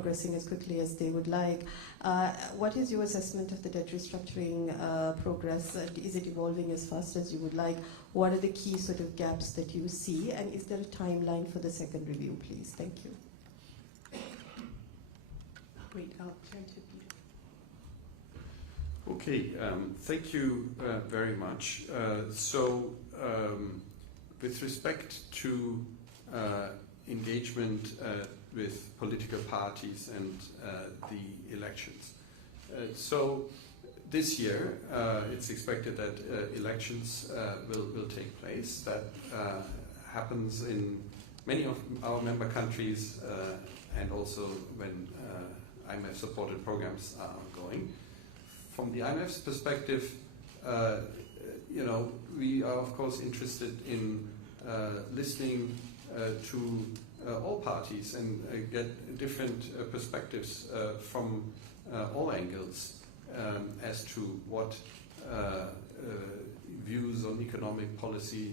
progressing as quickly as they would like. What is your assessment of the debt restructuring progress? Is it evolving as fast as you would like? What are the key sort of gaps that you see? And is there a timeline for the second review, please? Thank you. Great. I'll turn to Peter. Okay, thank you very much. With respect to engagement with political parties and the elections. This year, it's expected that elections will take place. That happens in many of our member countries and also when IMF-supported programs are ongoing. From the IMF's perspective, we are of course interested in listening to all parties and get different perspectives from all angles as to what views on economic policy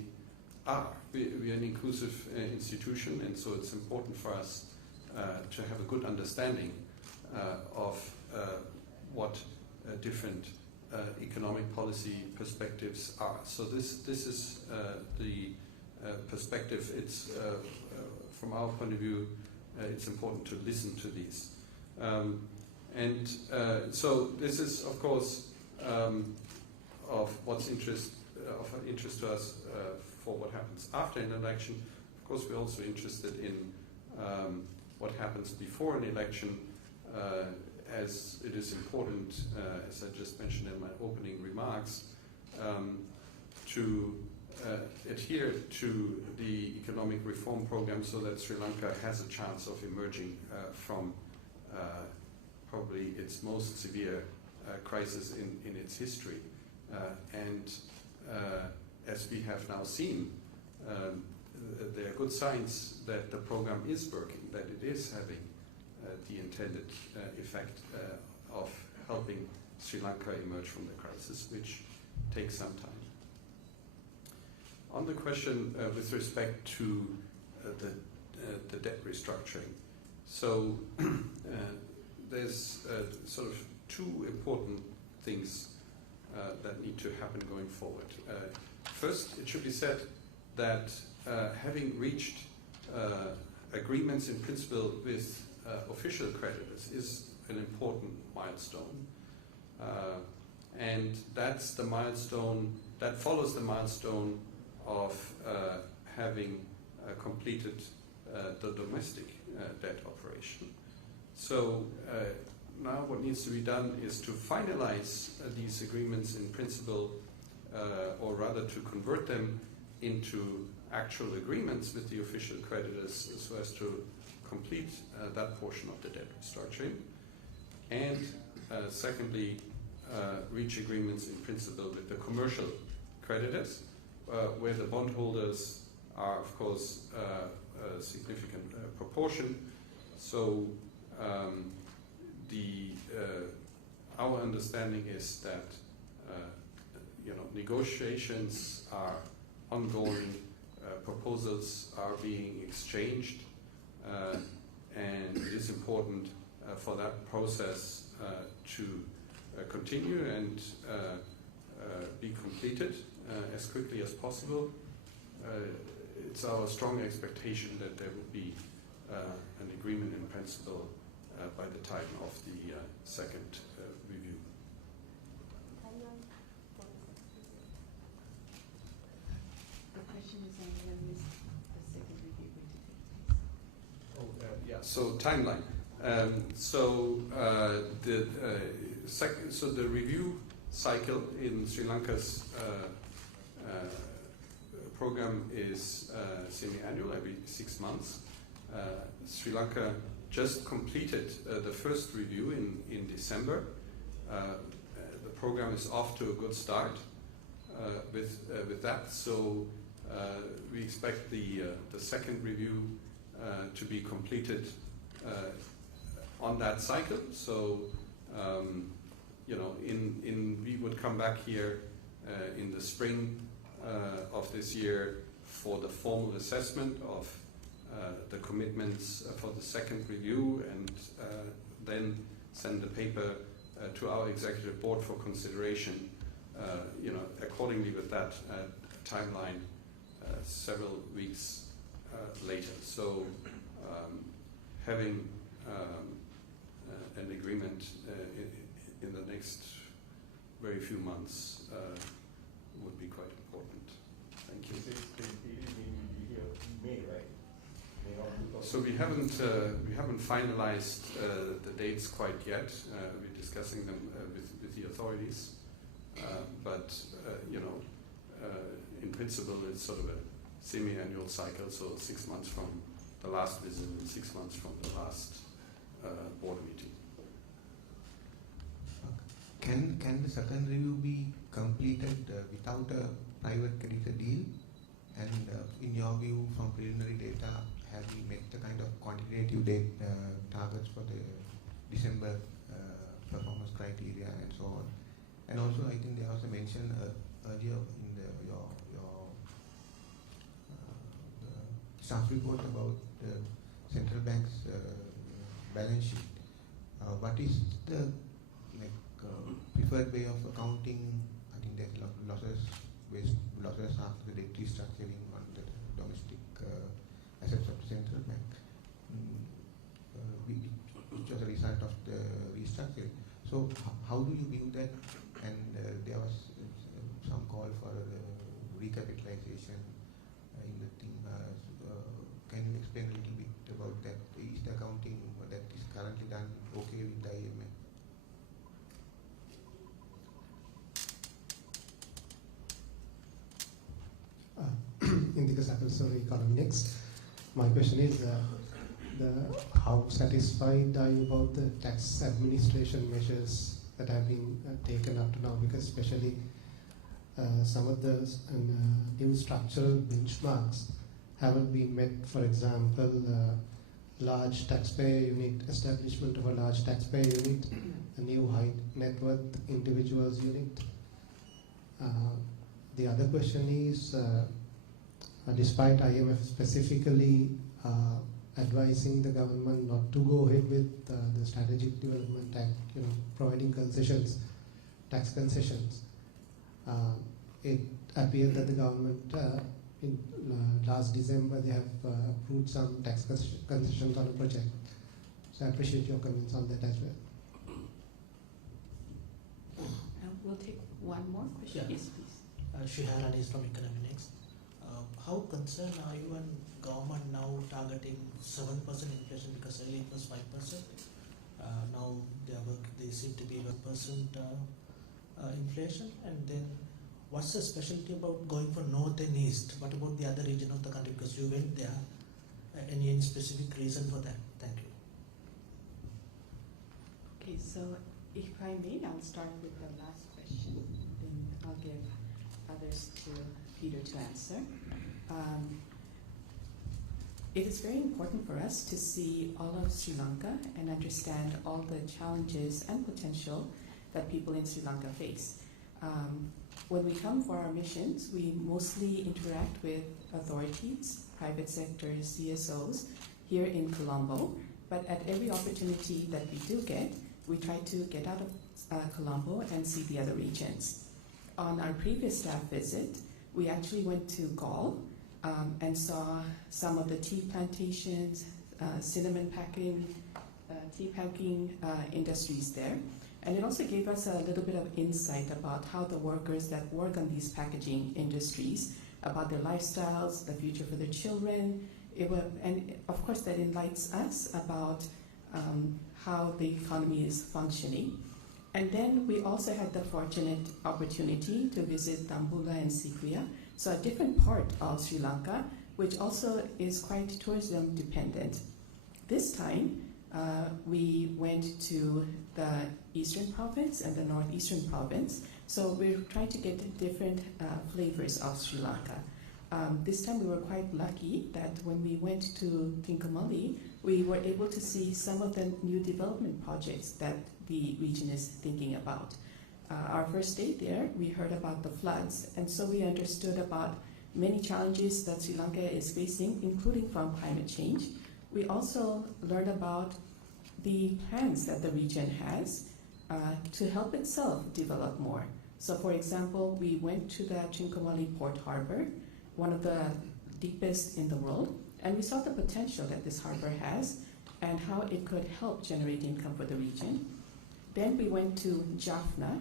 are. We are an inclusive institution, and so it's important for us to have a good understanding of what different economic policy perspectives are. So this is the perspective. It's from our point of view, it's important to listen to these. So this is, of course, of what's interest to us for what happens after an election. Of course, we're also interested in what happens before an election, as it is important, as I just mentioned in my opening remarks, to adhere to the economic reform program so that Sri Lanka has a chance of emerging from probably its most severe crisis in its history. As we have now seen, there are good signs that the program is working, that it is having the intended effect of helping Sri Lanka emerge from the crisis, which takes some time. On the question with respect to the debt restructuring, so there's sort of two important things that need to happen going forward. First, it should be said that having reached agreements in principle with official creditors is an important milestone, and that's the milestone that follows the milestone of having completed the domestic debt operation. So now what needs to be done is to finalize these agreements in principle, or rather to convert them into actual agreements with the official creditors so as to complete that portion of the debt restructuring. And secondly, reach agreements in principle with the commercial creditors, where the bondholders are, of course, a significant proportion. So our understanding is that negotiations are ongoing, proposals are being exchanged, and it is important for that process to continue and be completed as quickly as possible. It's our strong expectation that there will be an agreement in principle by the time of the second review. The question is on when is the second review going to take place? Yeah. So timeline. So the review cycle in Sri Lanka's program is semi-annual, every 6 months. Sri Lanka just completed the first review in December. The program is off to a good start with that. So we expect the second review to be completed on that cycle. So we would come back here in the spring of this year for the formal assessment of the commitments for the second review, and send the paper to our executive board for consideration, accordingly with that timeline several weeks later. So having an agreement in the next very few months would be quite important. Thank you. May, right? So we haven't finalized the dates quite yet. We're discussing them with the authorities, but in principle it's sort of a semi-annual cycle. So 6 months from the last visit and 6 months from the last board meeting. Can the second review be completed without a private creditor deal? And in your view, from preliminary data, have we met the kind of quantitative targets for the December performance criteria and so on? And also, I think there was a mention earlier in your staff report about the central bank's balance sheet. What is the preferred way of accounting? I think there's losses after the debt restructuring on the domestic assets of the central bank, which was a result of the restructuring. So how do you view that? And there was some call for recapitalization in the thing. Can you explain a little bit about that? Is the accounting that is currently done okay with the IMF? Indika Sakalsari Economics. My question is, how satisfied are you about the tax administration measures that have been taken up to now? Because especially some of the new structural benchmarks haven't been met. For example, large taxpayer unit, establishment of a large taxpayer unit, a new high net worth individuals unit. The other question is, despite IMF specifically advising the government not to go ahead with the Strategic Development Act, providing concessions, tax concessions, it appeared that the government in last December they have approved some tax concessions on a project. So I appreciate your comments on that as well. We'll take one more question. Yeah. Yes, please. Sinhala is from Economics. How concerned are you and government now targeting 7% inflation, because earlier it was 5%? Now they seem to be 1% inflation. And then what's the specialty about going for north and east? What about the other region of the country? Because you went there. Any specific reason for that? Thank you. Okay, so if I may, I'll start with the last question, then I'll give others to Peter to answer. It is very important for us to see all of Sri Lanka and understand all the challenges and potential that people in Sri Lanka face. When we come for our missions, we mostly interact with authorities, private sector, CSOs here in Colombo, but at every opportunity that we do get, we try to get out of Colombo and see the other regions. On our previous staff visit, we actually went to Galle and saw some of the tea plantations, cinnamon packing, tea packing industries there. And it also gave us a little bit of insight about how the workers that work on these packaging industries, about their lifestyles, the future for their children. And of course that enlightens us about how the economy is functioning. And then we also had the fortunate opportunity to visit 𝗙𝗲𝗄𝗪 and 𝗙𝗲𝗄𝗪, so a different part of Sri Lanka, which also is quite tourism dependent. This time, we went to the eastern province and the northeastern province, so we're trying to get different flavors of Sri Lanka. This time we were quite lucky that when we went to 𝗙𝗙𝗪, we were able to see some of the new development projects that the region is thinking about. Our first day there, we heard about the floods, and so we understood about many challenges that Sri Lanka is facing, including from climate change. We also learned about the plans that the region has to help itself develop more. So for example, we went to the 𝗙𝗲𝗂𝗪 port harbor, one of the deepest in the world, and we saw the potential that this harbor has and how it could help generate income for the region. Then we went to Jaffna,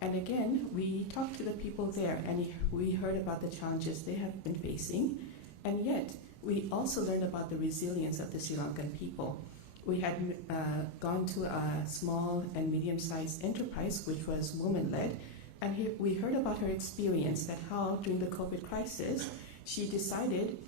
and again, we talked to the people there, and we heard about the challenges they have been facing, and yet we also learned about the resilience of the Sri Lankan people. We had gone to a small and medium-sized enterprise, which was woman-led, and we heard about her experience, that how during the COVID crisis, she decided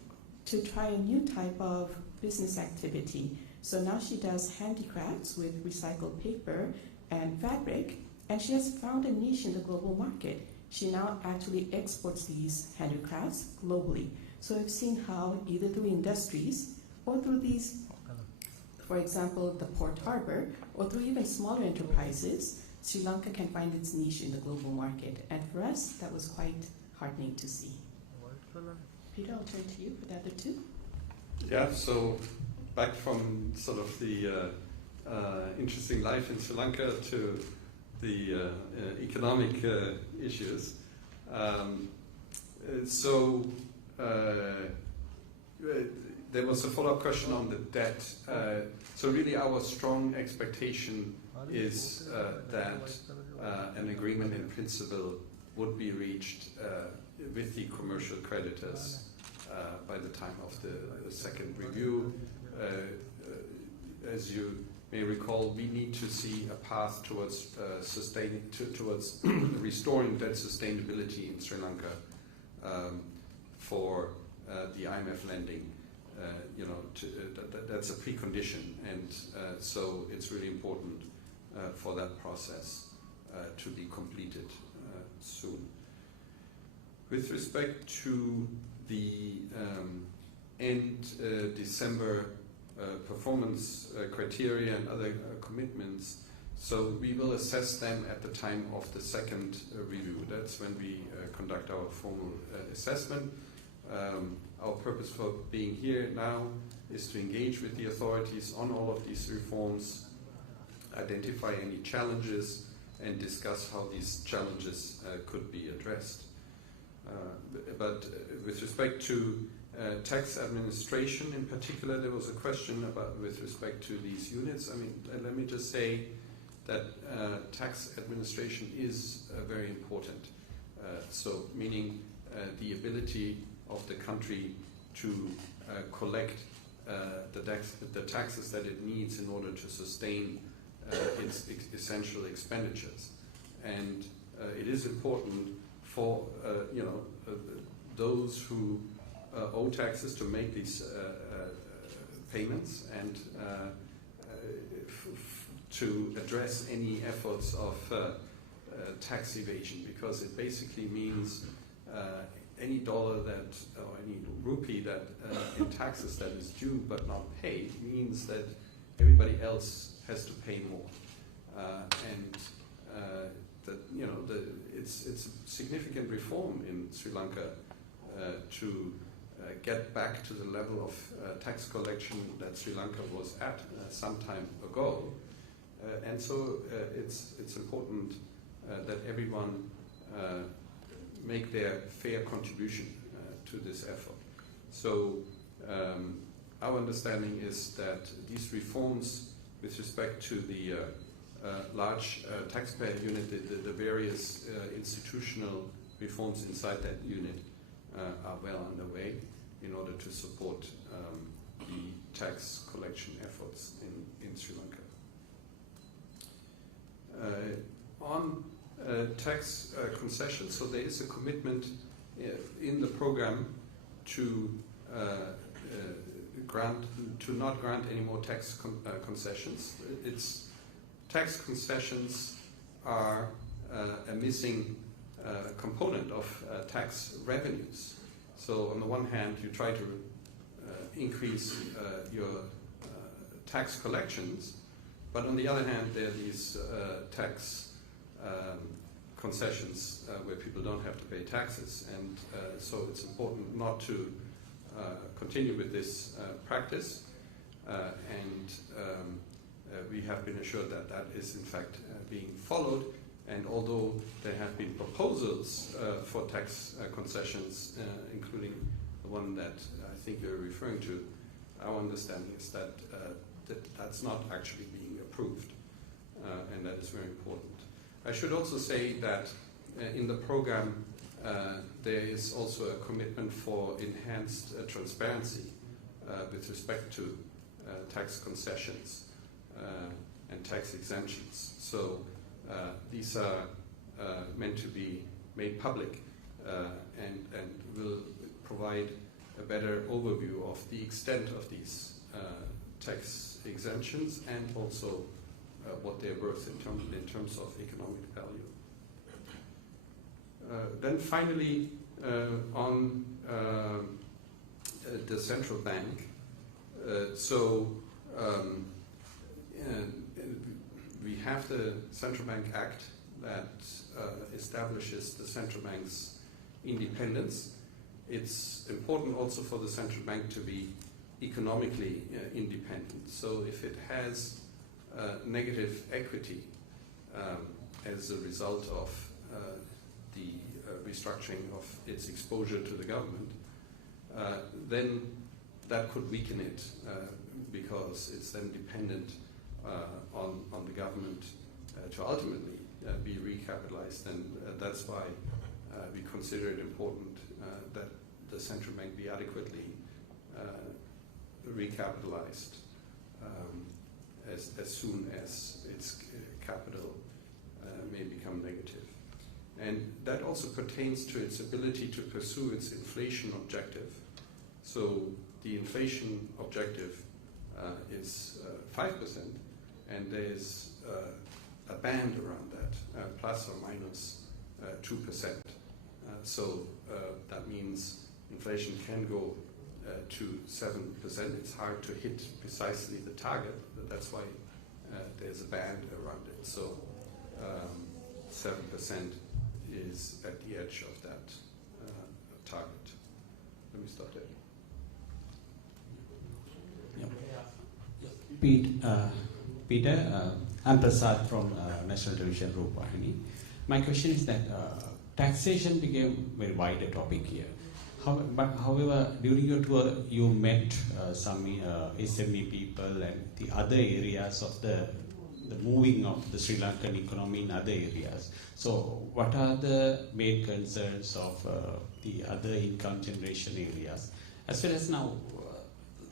to try a new type of business activity. So now she does handicrafts with recycled paper and fabric, and she has found a niche in the global market. She now actually exports these handicrafts globally. So I've seen how either through industries or through these, for example, the port harbor, or through even smaller enterprises, Sri Lanka can find its niche in the global market. And for us, that was quite heartening to see. Peter, I'll turn to you for the other two. Yeah, so back from sort of the interesting life in Sri Lanka to the economic issues. There was a follow-up question on the debt. So really our strong expectation is that an agreement in principle would be reached with the commercial creditors by the time of the second review. As you may recall, we need to see a path towards towards restoring debt sustainability in Sri Lanka for the IMF lending. That's a precondition, and so it's really important for that process to be completed soon. With respect to the end December performance criteria and other commitments, so we will assess them at the time of the second review. That's when we conduct our formal assessment. Our purpose for being here now is to engage with the authorities on all of these reforms, identify any challenges, and discuss how these challenges could be addressed. But with respect to tax administration in particular, there was a question about with respect to these units. I mean, let me just say that tax administration is very important. So meaning the ability of the country to collect the taxes that it needs in order to sustain its essential expenditures. And it is important for those who owe taxes to make these payments and to address any efforts of tax evasion, because it basically means any dollar that, or any rupee that in taxes that is due but not paid means that everybody else has to pay more, it's a significant reform in Sri Lanka to get back to the level of tax collection that Sri Lanka was at some time ago, and so it's important that everyone make their fair contribution to this effort. So our understanding is that these reforms with respect to the large taxpayer unit, the various institutional reforms inside that unit are well underway in order to support the tax collection efforts in Sri Lanka. On tax concessions, so there is a commitment in the program to not grant any more tax concessions. Tax concessions are a missing component of tax revenues. So on the one hand, you try to increase your tax collections, but on the other hand, there are these tax concessions where people don't have to pay taxes, and so it's important not to continue with this practice, and we have been assured that that is in fact being followed, and although there have been proposals for tax concessions, including the one that I think you're referring to, our understanding is that, that's not actually being approved, and that is very important. I should also say that in the program there is also a commitment for enhanced transparency with respect to tax concessions and tax exemptions. So these are meant to be made public and will provide a better overview of the extent of these tax exemptions and also what they're worth in terms of economic value. Then finally, on the central bank, we have the Central Bank Act that establishes the central bank's independence. It's important also for the central bank to be economically independent. So if it has negative equity as a result of the restructuring of its exposure to the government, then that could weaken it because it's then dependent on the government to ultimately be recapitalized, and that's why we consider it important that the central bank be adequately recapitalized as soon as its capital may become negative. And that also pertains to its ability to pursue its inflation objective. So the inflation objective is 5%, and there's a band around that, plus or minus 2%. So that means inflation can go to 7%. It's hard to hit precisely the target, but that's why there's a band around it. So 7% is at the edge of that target. Let me stop there. Peter, I'm Prasad from National Television Rupahini. My question is that taxation became a very wider topic here. However, during your tour, you met some SME people and the other areas of the moving of the Sri Lankan economy in other areas. So what are the main concerns of the other income generation areas? As well as now,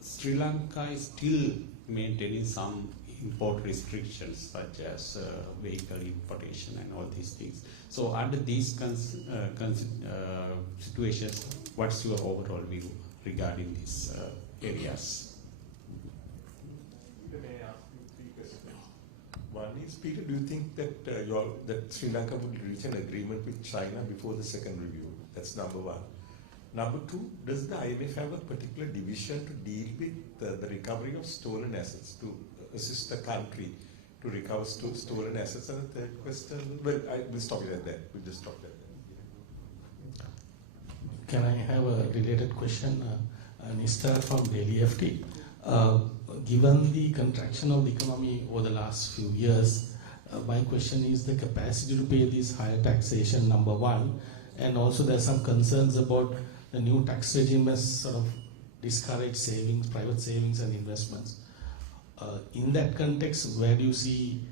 Sri Lanka is still maintaining some import restrictions such as vehicle importation and all these things. So under these situations, what's your overall view regarding these areas? Peter, may I ask you 3 questions? One is, Peter, do you think that that Sri Lanka would reach an agreement with China before the second review? That's number one. Number two, does the IMF have a particular division to deal with the recovery of stolen assets, to assist the country to recover stolen assets? And the third question, well, we'll stop it at that. We'll just stop that. Can I have a related question? Nistar from Daily FT. Given the contraction of the economy over the last few years, my question is the capacity to pay this higher taxation, number one, and also there are some concerns about the new tax regime has sort of discouraged savings, private savings and investments. In that context, where do you see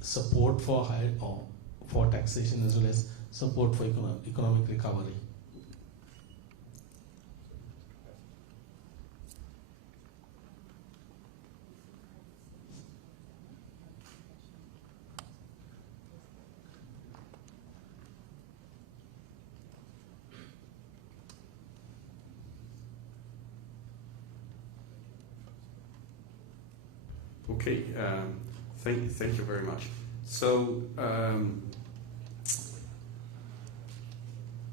support for higher or for taxation as well as support for economic recovery? Okay, thank you very much. So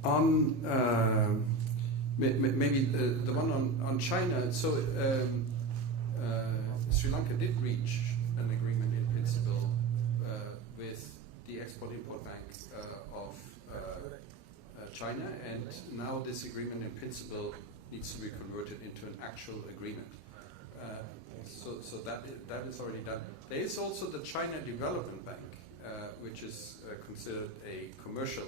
on maybe the one on China. So Sri Lanka did reach an agreement in principle with the Export-Import Bank of China, and now this agreement in principle needs to be converted into an actual agreement. So that is already done. There is also the China Development Bank, which is considered a commercial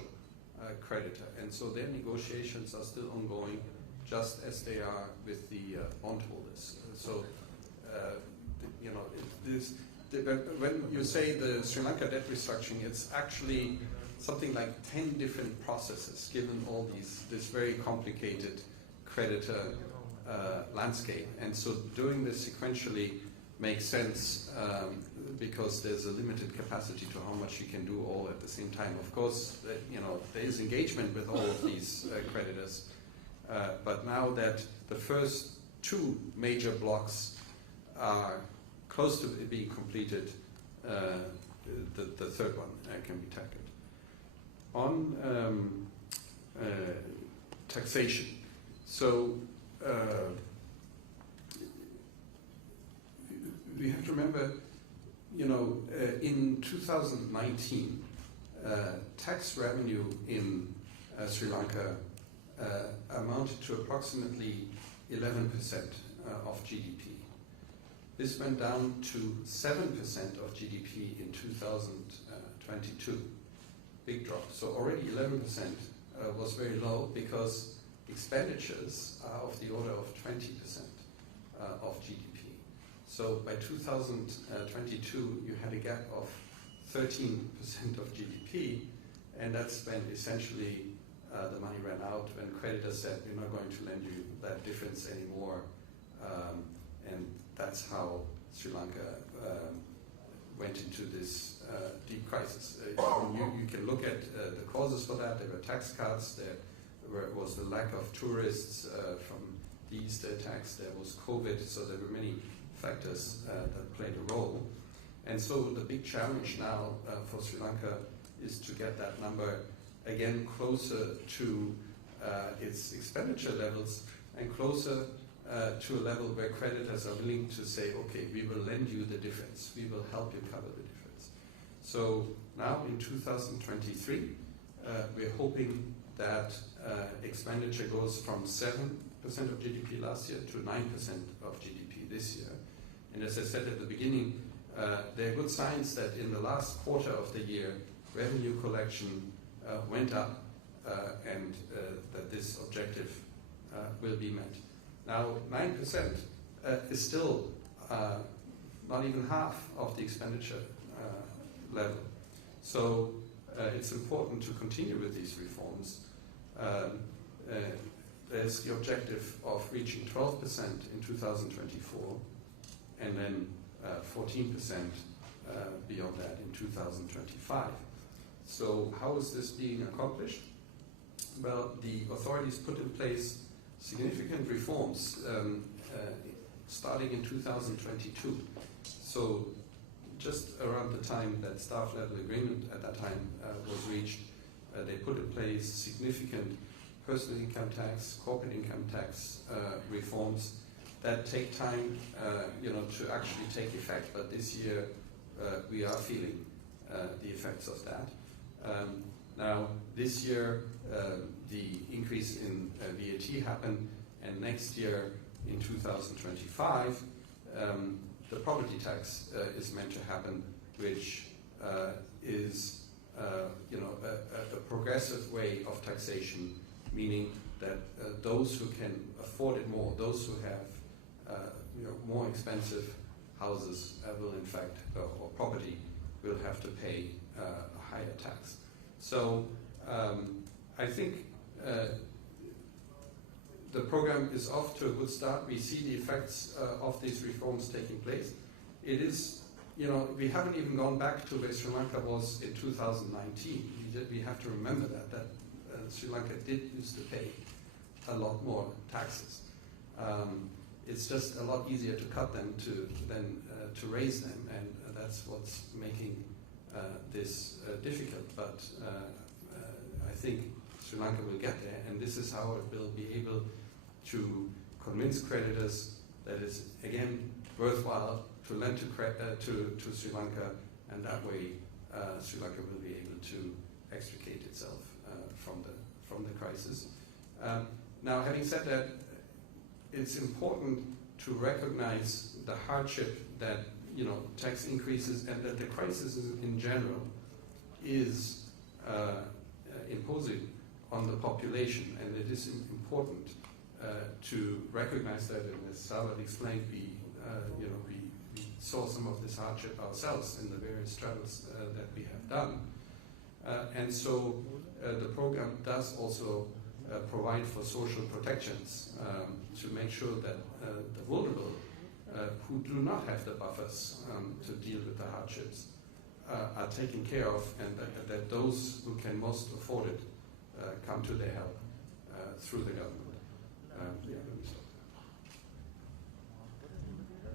creditor, and so their negotiations are still ongoing, just as they are with the bondholders. When you say the Sri Lanka debt restructuring, it's actually something like 10 different processes, given all this very complicated creditor landscape. And so doing this sequentially makes sense because there's a limited capacity to how much you can do all at the same time. Of course, there is engagement with all of these creditors, but now that the first two major blocks are close to being completed, the third one can be tackled. On taxation, so we have to remember, in 2019, tax revenue in Sri Lanka amounted to approximately 11% of GDP. This went down to 7% of GDP in 2022. Big drop. So already 11% was very low because expenditures are of the order of 20% of GDP. So by 2022, you had a gap of 13% of GDP, and that's when essentially the money ran out, when creditors said, we're not going to lend you that difference anymore. And that's how Sri Lanka went into this deep crisis. You can look at the causes for that. There were tax cuts, there was the lack of tourists from the Easter attacks, there was COVID, so there were many factors that played a role. And so the big challenge now for Sri Lanka is to get that number again closer to its expenditure levels and closer to a level where creditors are willing to say, okay, we will lend you the difference, we will help you cover the difference. So now in 2023, we're hoping that expenditure goes from 7% of GDP last year to 9% of GDP this year. And as I said at the beginning, there are good signs that in the last quarter of the year, revenue collection went up and that this objective will be met. Now, 9% is still not even half of the expenditure level. So it's important to continue with these reforms. There's the objective of reaching 12% in 2024 and then 14% beyond that in 2025. So how is this being accomplished? Well, the authorities put in place significant reforms starting in 2022. So just around the time that staff level agreement at that time was reached, they put in place significant personal income tax, corporate income tax reforms that take time to actually take effect. But this year we are feeling the effects of that. Now, this year, the increase in VAT happened, and next year, in 2025, the property tax is meant to happen, which is a progressive way of taxation, meaning that those who can afford it more, those who have more expensive houses will in fact, or property, will have to pay a higher tax. So I think the program is off to a good start. We see the effects of these reforms taking place. It is, we haven't even gone back to where Sri Lanka was in 2019. We have to remember that Sri Lanka did used to pay a lot more taxes. It's just a lot easier to cut them than to raise them, and that's what's making this difficult. But I think Sri Lanka will get there, and this is how it will be able to convince creditors that it's again worthwhile to lend to Sri Lanka, and that way Sri Lanka will be able to extricate itself from the crisis. Now, having said that, it's important to recognize the hardship that tax increases and that the crisis in general is imposing on the population, and it is important to recognize that. And as Sawat explained, we saw some of this hardship ourselves in the various travels that we have done, and so the program does also provide for social protections to make sure that the vulnerable who do not have the buffers to deal with the hardships are taken care of, and that those who can most afford it come to their help through the government.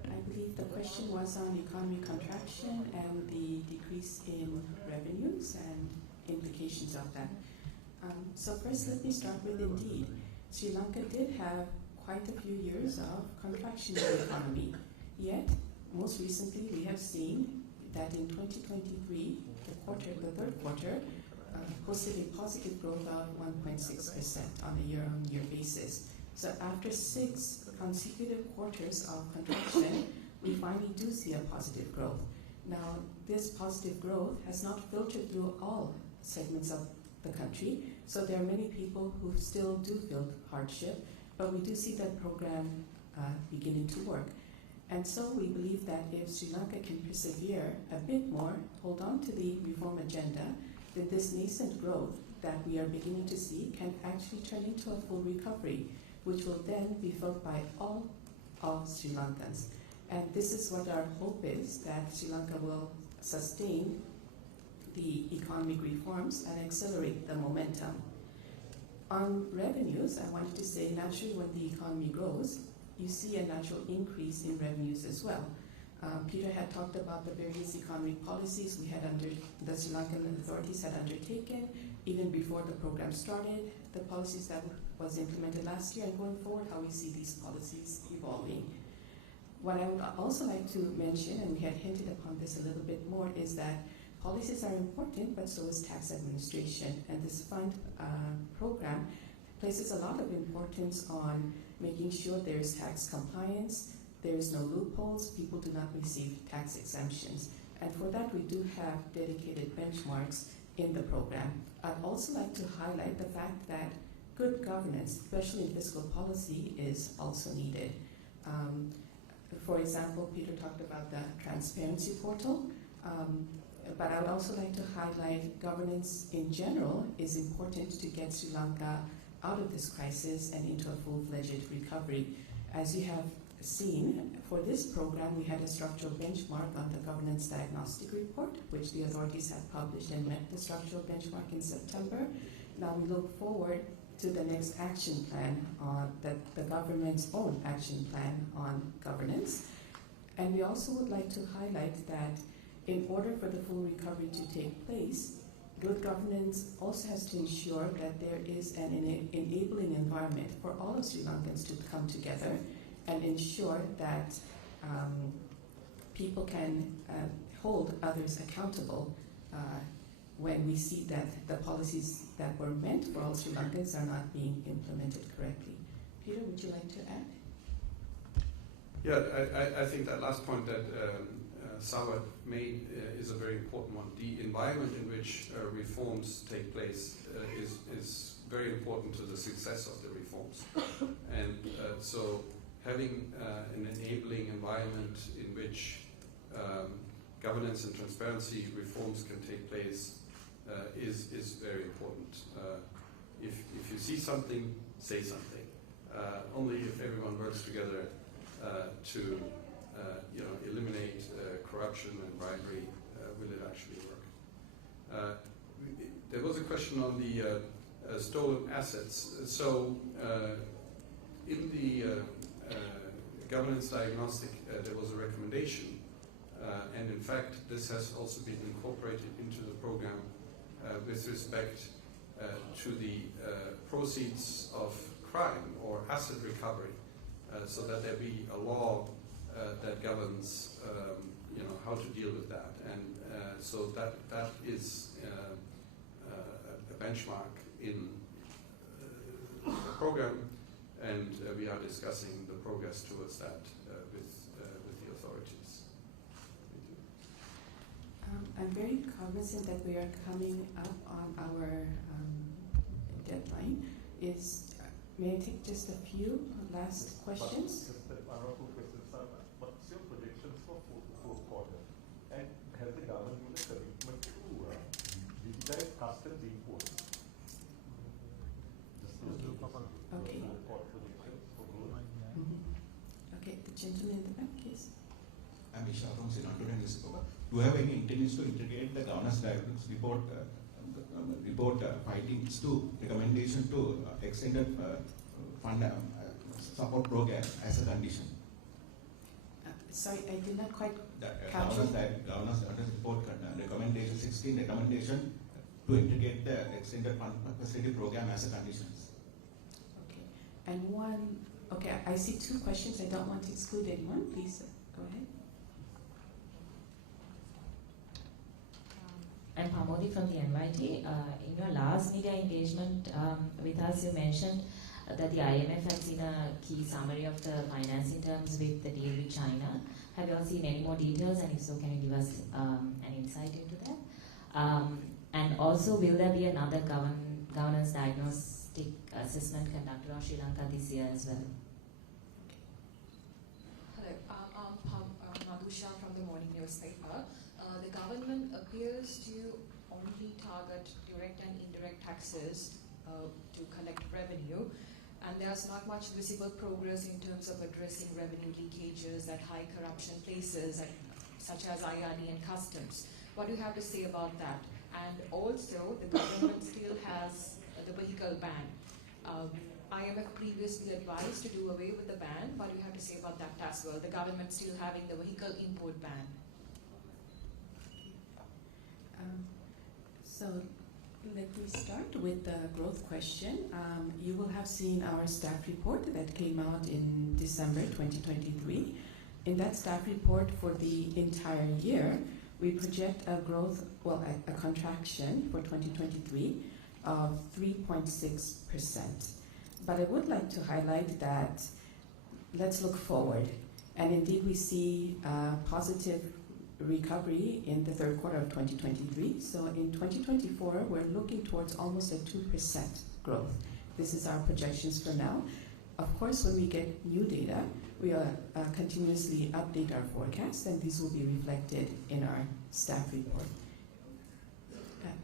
I believe the question was on economy contraction and the decrease in revenues and implications of that. So first, let me start with indeed, Sri Lanka did have quite a few years of contraction in the economy. Yet, most recently, we have seen that in 2023, the third quarter, posted a positive growth of 1.6% on a year-on-year basis. So after 6 consecutive quarters of contraction, we finally do see a positive growth. Now, this positive growth has not filtered through all segments of the country, so there are many people who still do feel hardship, but we do see that program beginning to work. And so we believe that if Sri Lanka can persevere a bit more, hold on to the reform agenda, then this nascent growth that we are beginning to see can actually turn into a full recovery, which will then be felt by all Sri Lankans. And this is what our hope is, that Sri Lanka will sustain the economic reforms and accelerate the momentum. On revenues, I wanted to say, naturally when the economy grows, you see a natural increase in revenues as well. Peter had talked about the various economic policies the Sri Lankan authorities had undertaken even before the program started, the policies that was implemented last year, and going forward, how we see these policies evolving. What I would also like to mention, and we had hinted upon this a little bit more, is that policies are important, but so is tax administration. And this fund program places a lot of importance on making sure there is tax compliance, there is no loopholes, people do not receive tax exemptions. And for that, we do have dedicated benchmarks in the program. I'd also like to highlight the fact that good governance, especially in fiscal policy, is also needed. For example, Peter talked about the transparency portal, but I would also like to highlight governance in general is important to get Sri Lanka out of this crisis and into a full-fledged recovery. As you have seen, for this program, we had a structural benchmark on the governance diagnostic report, which the authorities have published and met the structural benchmark in September. Now we look forward to the next action plan, the government's own action plan on governance. And we also would like to highlight that in order for the full recovery to take place, good governance also has to ensure that there is an enabling environment for all of Sri Lankans to come together and ensure that people can hold others accountable when we see that the policies that were meant for all Sri Lankans are not being implemented correctly. Peter, would you like to add? Yeah, I think that last point that Sawat made is a very important one. The environment in which reforms take place is very important to the success of the reforms. And so having an enabling environment in which governance and transparency reforms can take place is very important. If you see something, say something. Only if everyone works together to eliminate corruption and bribery will it actually work. There was a question on the stolen assets. So in the governance diagnostic, there was a recommendation, and in fact, this has also been incorporated into the program with respect to the proceeds of crime or asset recovery, so that there be a law that governs, how to deal with that, and so that is a benchmark in the program. and we are discussing the progress towards that with the authorities. I'm very cognizant that we are coming up on our deadline. May I take just a few last questions? Just one or two questions. What's your predictions for fourth quarter? And has the government made a commitment to digitize customs imports? Okay. Okay, the gentleman in the back, please. I'm Isha from Sinhala newspaper. Do you have any intentions to integrate the governance director's report findings to recommendation to extended fund support program as a condition? Sorry, I did not quite Governance report recommendation 16 recommendation to integrate the extended fund facility program as a condition. Okay, and one. Okay, I see two questions. I don't want to exclude anyone. Please go ahead. I'm Pamodi from the NYT. In your last media engagement with us, you mentioned that the IMF had seen a key summary of the financing terms with the deal with China. Have you all seen any more details? And if so, can you give us an insight into that? And also, will there be another governance diagnostic assessment conducted on Sri Lanka this year as well? Hello, I'm Madhusha from the morning newspaper. The government appears to only target direct and indirect taxes to collect revenue, and there's not much visible progress in terms of addressing revenue leakages at high corruption places such as IRD and customs. What do you have to say about that? And also, the government still has the vehicle ban. IMF previously advised to do away with the ban. What do you have to say about that as well? The government still having the vehicle import ban. So let me start with the growth question. You will have seen our staff report that came out in December 2023. In that staff report for the entire year, we project a growth, well, a contraction for 2023 of 3.6%. But I would like to highlight that let's look forward. And indeed, we see positive recovery in the third quarter of 2023. So in 2024, we're looking towards almost a 2% growth. This is our projections for now. Of course, when we get new data, we will continuously update our forecast, and these will be reflected in our staff report.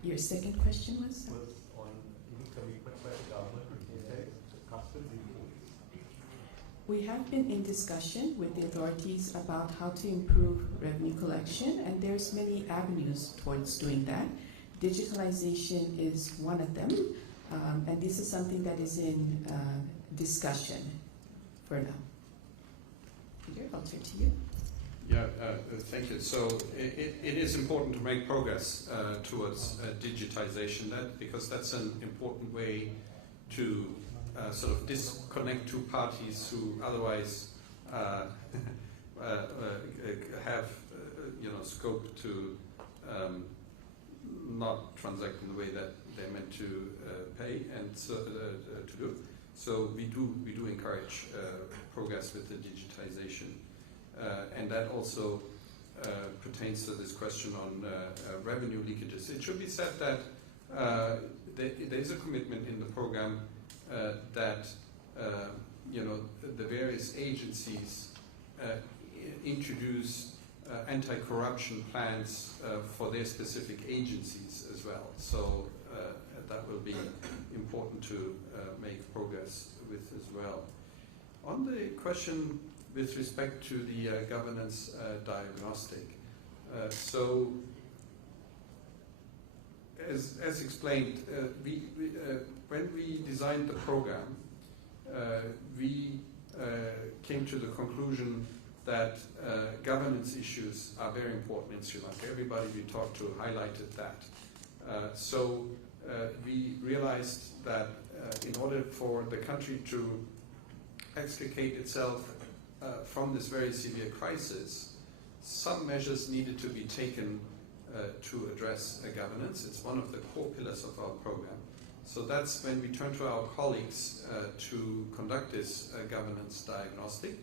Your second question was on any commitment by the government to digitize the customs imports. We have been in discussion with the authorities about how to improve revenue collection, and there's many avenues towards doing that. Digitalization is one of them, and this is something that is in discussion for now. Peter, I'll turn to you. Yeah, thank you. So it is important to make progress towards digitization, because that's an important way to sort of disconnect two parties who otherwise have scope to not transact in the way that they're meant to pay and to do. So we do encourage progress with the digitization, and that also pertains to this question on revenue leakages. It should be said that there is a commitment in the program that the various agencies introduce anti-corruption plans for their specific agencies as well. So that will be important to make progress with as well. On the question with respect to the governance diagnostic, so as explained, when we designed the program, we came to the conclusion that governance issues are very important in Sri Lanka. Everybody we talked to highlighted that. So we realized that in order for the country to extricate itself from this very severe crisis, some measures needed to be taken to address governance. It's one of the core pillars of our program. So that's when we turn to our colleagues to conduct this governance diagnostic.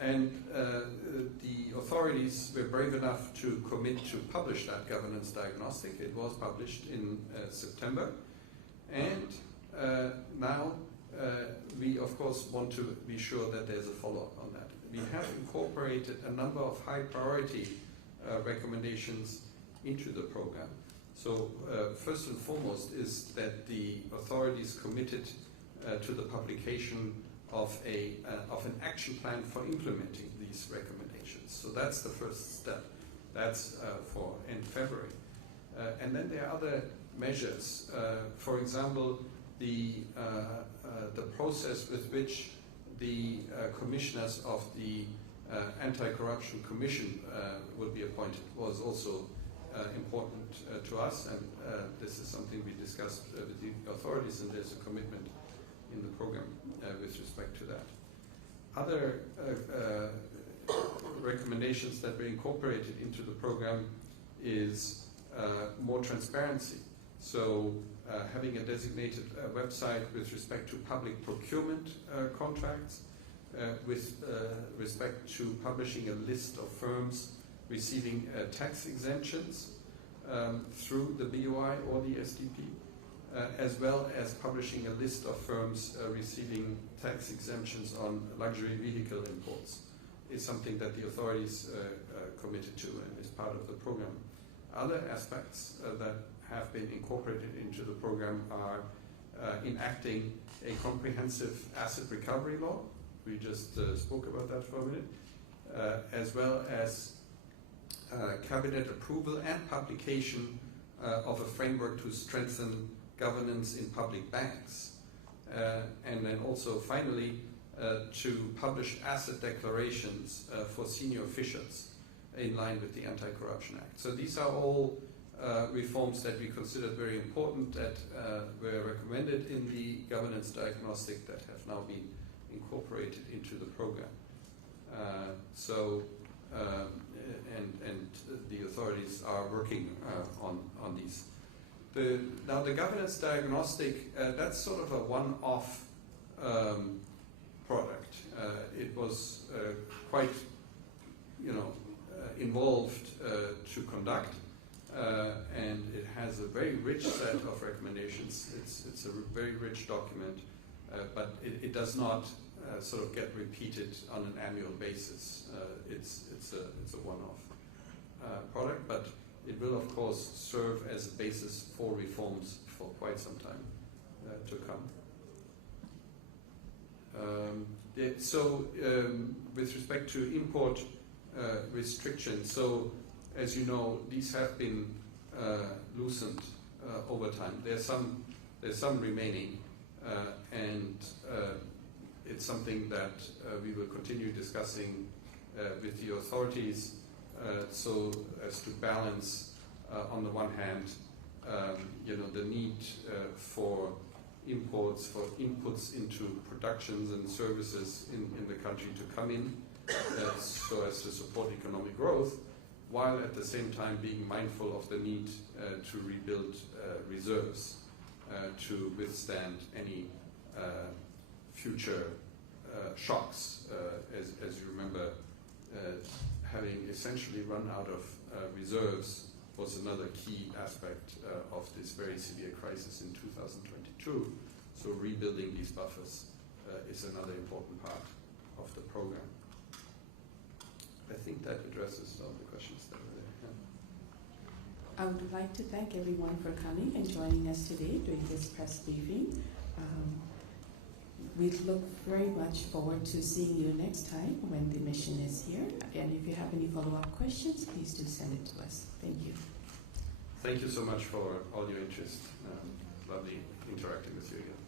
The authorities were brave enough to commit to publish that governance diagnostic. It was published in September. And now we, of course, want to be sure that there's a follow-up on that. We have incorporated a number of high-priority recommendations into the program. So first and foremost is that the authorities committed to the publication of an action plan for implementing these recommendations. So that's the first step. That's for end February. And then there are other measures. For example, the process with which the commissioners of the Anti-Corruption Commission would be appointed was also important to us, and this is something we discussed with the authorities, and there's a commitment in the program with respect to that. Other recommendations that were incorporated into the program is more transparency. So having a designated website with respect to public procurement contracts, with respect to publishing a list of firms receiving tax exemptions through the BOI or the SDP, as well as publishing a list of firms receiving tax exemptions on luxury vehicle imports, is something that the authorities committed to and is part of the program. Other aspects that have been incorporated into the program are enacting a comprehensive asset recovery law. We just spoke about that for a minute, as well as cabinet approval and publication of a framework to strengthen governance in public banks. And then also finally to publish asset declarations for senior officials in line with the Anti-Corruption Act. So these are all reforms that we considered very important, that were recommended in the governance diagnostic, that have now been incorporated into the program. And the authorities are working on these. Now the governance diagnostic, that's sort of a one-off product. It was quite, involved to conduct, and it has a very rich set of recommendations. It's a very rich document, but it does not sort of get repeated on an annual basis. It's a one-off product, but it will of course serve as a basis for reforms for quite some time to come. With respect to import restrictions, so as you know, these have been loosened over time. There's some remaining, and it's something that we will continue discussing with the authorities, so as to balance, on the one hand, the need for imports, for inputs into productions and services in the country to come in, so as to support economic growth, while at the same time being mindful of the need to rebuild reserves to withstand any future shocks. As you remember, having essentially run out of reserves was another key aspect of this very severe crisis in 2022. So rebuilding these buffers is another important part of the program. I think that addresses all the questions that were there. Yeah. I would like to thank everyone for coming and joining us today during this press briefing. We look very much forward to seeing you next time when the mission is here. And if you have any follow-up questions, please do send it to us. Thank you. Thank you so much for all your interest. Lovely interacting with you again.